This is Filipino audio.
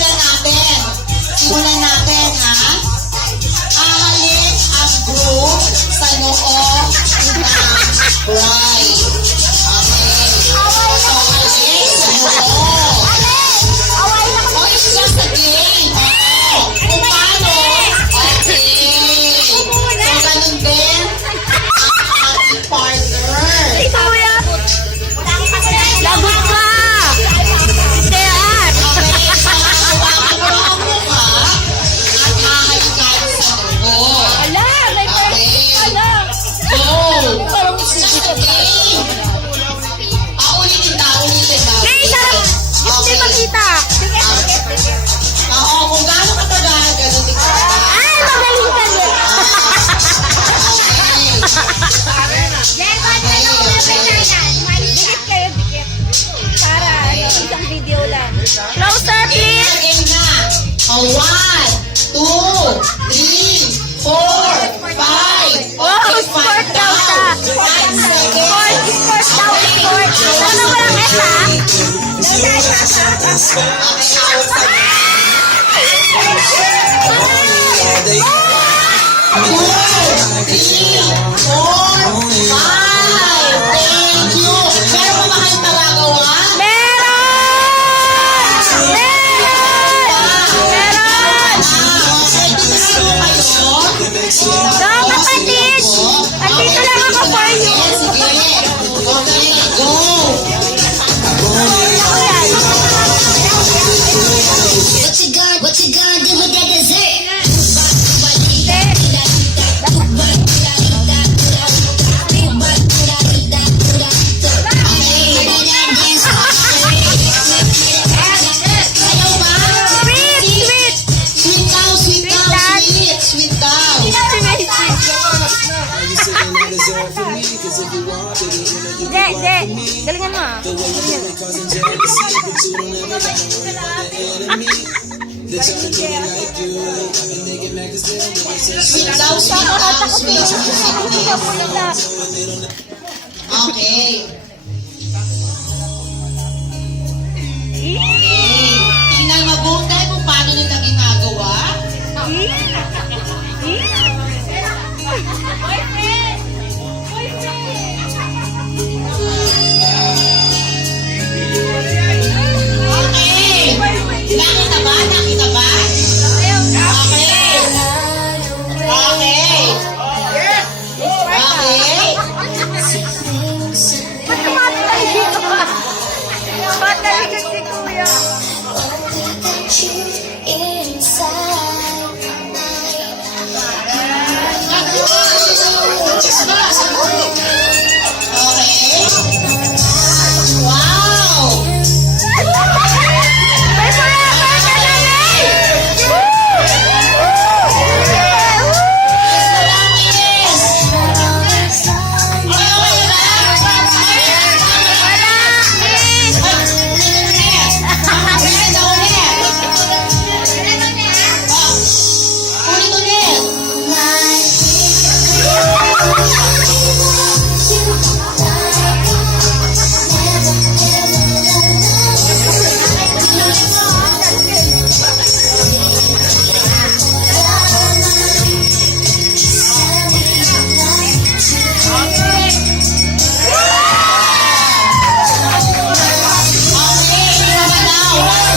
simulan natin. Simulan natin, ha? Ahalik ang group sa noo ng bride. Okay. So, halik sa noo. Oh, it's just a game. Oh, kung paano? Okay. So, ganun din ang ating partner. Lagot ka! Teat! Okay, so hawakan mo ang mukha at hahalikan sa noo. Ala! May Okay. Ala! Go! Parang It's just a game. Ulitin na, ulitin na. May sarap! Hindi makita! Oo, kung gaano ka tagal, ganun din ka. Ay! Magaling ka din! Dikit kayo, dikit. Para isang video lang. Closer, Game na, please! game na. 1, 2, 3, 4, 5. Oh, sport daw ta. 9 seconds. Sport daw, sport. Ano walang S, ha? Thank you. Meron pa ba kayong magagawa? Meron! Meron! Okay, dito na po kayo. Go, kapatid! Andito lang ako for you. Sige. Okay, go. What you gonna do with that dessert? Ayaw ba? Sweet, sweet. Sweet daw, sweet daw, dad. sweet. Sweet daw. Hindi, hindi. Galingan mo. Sweet daw, sweet daw, sweet. Okay. Okay. Tingnan mabuti kung paano nila ginagawa.